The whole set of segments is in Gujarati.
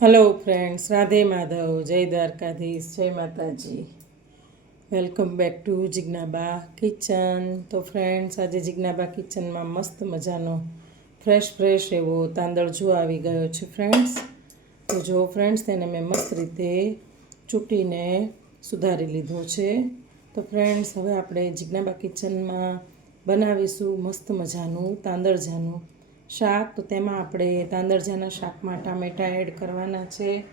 હલો ફ્રેન્ડ્સ રાધે માધવ જય દ્વારકાધીશ જય માતાજી welcome back to Jignaba kitchen તો ફ્રેન્ડ્સ આજે જિજ્ઞાબા કિચનમાં મસ્ત મજાનો ફ્રેશ ફ્રેશ એવો તાંદળજો આવી ગયો છે ફ્રેન્ડ્સ તો જો ફ્રેન્ડ્સ તેને મેં મસ્ત રીતે ચૂંટીને સુધારી લીધો છે. તો ફ્રેન્ડ્સ હવે આપણે જિજ્ઞાબા કિચનમાં બનાવીશું મસ્ત મજાનું તાંદળજાનું શાક, તો તેમાં આપણે તાંદરજાના શાકમાં ટામેટાં એડ કરવાના છે,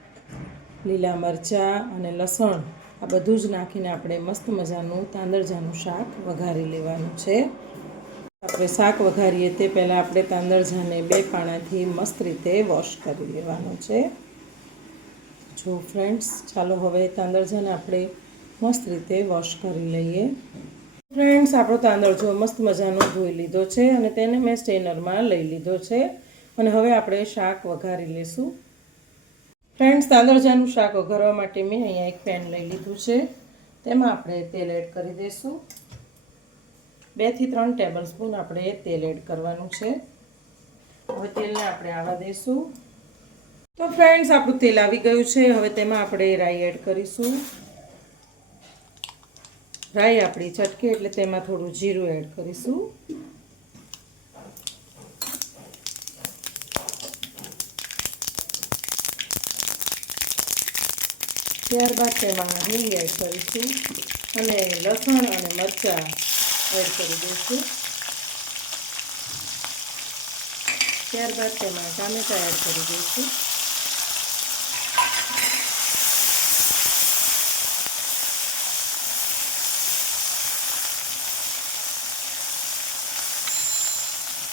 લીલા મરચાં અને લસણ. આ બધું જ નાખીને આપણે મસ્ત મજાનું તાંદરજાનું શાક વઘારી લેવાનું છે. આપણે શાક વઘારીએ તે પહેલાં આપણે તાંદરજાને બે પાણાથી મસ્ત રીતે વોશ કરી લેવાનું છે. જો ફ્રેન્ડ્સ, ચાલો હવે તાંદરજાને આપણે મસ્ત રીતે વોશ કરી લઈએ. ફ્રેન્ડ્સ આપણો તાંદળ જો મસ્ત મજાનો ધોઈ લીધો છે અને તેને મેં સ્ટેનરમાં લઈ લીધો છે. અને હવે આપણે શાક વઘારી લઈશું ફ્રેન્ડ્સ તાંદળજાનું શાક વઘારવા માટે મેં અહીંયા એક પેન લઈ લીધું છે. તેમાં આપણે તેલ એડ કરી દઈશું બેથી ત્રણ ટેબલ સ્પૂન આપણે તેલ એડ કરવાનું છે. હવે તેલને આપણે આવા દઈશું તો ફ્રેન્ડ્સ આપણું તેલ આવી ગયું છે. હવે તેમાં આપણે રાઈ એડ કરીશું. રાઈ આપણી ચટકે, એટલે તેમાં થોડું જીરું એડ કરીશું. ત્યારબાદ તેમાં હિંગ એડ કરીશું અને લસણ અને મરચાં એડ કરી દઈશું. ત્યારબાદ તેમાં ટામેટાં એડ કરી દઈશું.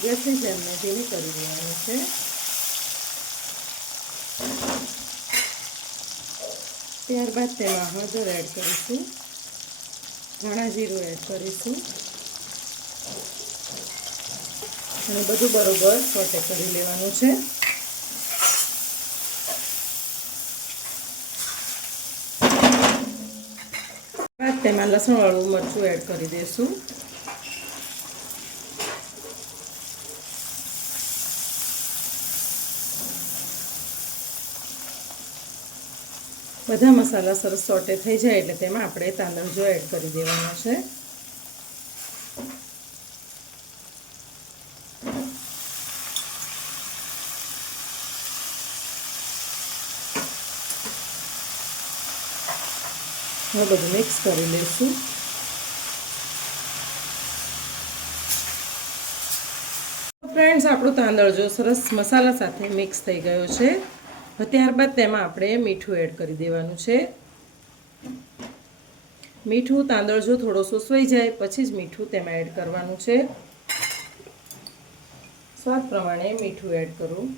ગેસની ફ્લેમને ધીમી કરી દેવાની છે. ત્યારબાદ તેમાં હળદર એડ કરીશું. ધાણા જીરું એડ કરીશું. અને બધું બરોબર સોટે કરી લેવાનું છે. બાદ તેમાં લસણવાળું મરચું એડ કરી દઈશું બધા મસાલા સરસ સોટે થઈ જાય એટલે તેમાં આપણે તાંદળજો એડ કરી દેવાનો છે. હવે બધું મિક્સ કરી લઈશું. ફ્રેન્ડ્સ આપણું તાંદળજો સરસ મસાલા સાથે મિક્સ થઈ ગયો છે. ત્યારબાદ તેમાં આપણે મીઠું એડ કરી દેવાનું છે. મીઠું તાંદળ જો થોડો સોસવાઈ જાય, પછી જ મીઠું તેમાં એડ કરવાનું છે. સ્વાદ પ્રમાણે મીઠું એડ કરું.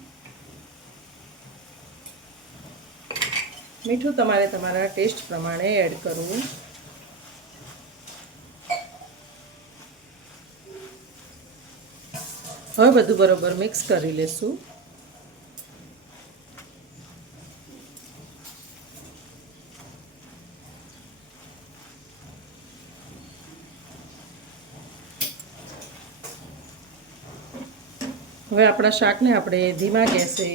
મીઠું તમારે તમારા ટેસ્ટ પ્રમાણે એડ કરવું. હવે બધું બરોબર મિક્સ કરી લેશું. હવે આપણા શાકને આપણે ધીમા ગેસે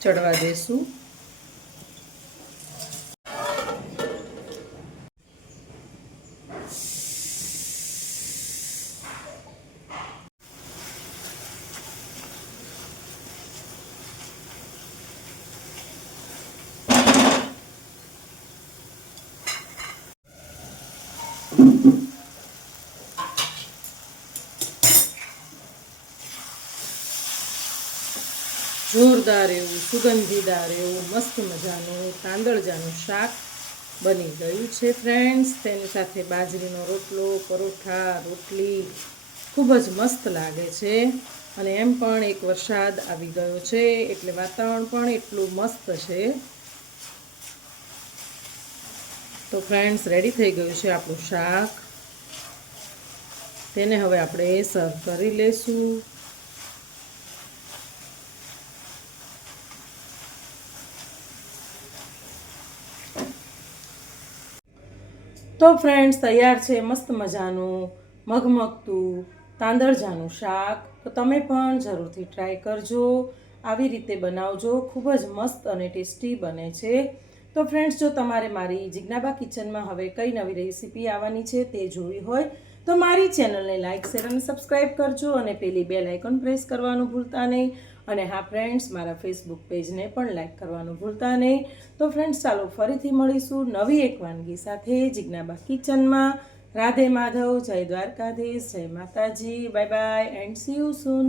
ચડવા દઈશું જોરદાર એવું, સુગંધીદાર એવું, મસ્ત મજાનું તાંદળજાનું શાક બની ગયું છે ફ્રેન્ડ્સ તેની સાથે બાજરીનો રોટલો, પરોઠા, રોટલી ખૂબ જ મસ્ત લાગે છે. અને એમ પણ એક વરસાદ આવી ગયો છે, એટલે વાતાવરણ પણ એટલું મસ્ત છે. તો ફ્રેન્ડ્સ રેડી થઈ ગયું છે આપણું શાક. તેને હવે આપણે સર્વ કરી લઈશું તો ફ્રેન્ડ્સ તૈયાર છે, મસ્ત મજાનું, મગમગતું, તાંદળજાનું શાક. તો તમે પણ જરૂરથી ટ્રાય કરજો. આવી રીતે બનાવજો. ખૂબ જ મસ્ત અને ટેસ્ટી બને છે. તો ફ્રેન્ડ્સ જો તમારે મારી જિજ્ઞાબા કિચનમાં હવે કઈ નવી રેસીપી આવવાની છે તે જોવી હોય, તો મારી ચેનલને લાઇક શેર અને સબસ્ક્રાઈબ કરજો અને પેલી બે લાઇકન પ્રેસ કરવાનું ભૂલતા નહીં. અને હા ફ્રેન્ડ્સ મારા ફેસબુક પેજને પણ લાઇક કરવાનું ભૂલતા નહીં. તો ફ્રેન્ડ્સ ચાલો ફરીથી મળીશું નવી એક વાનગી સાથે જિજ્ઞાબા કિચનમાં. રાધે માધવ, જય દ્વારકાધીશ, જય માતાજી bye bye and see you soon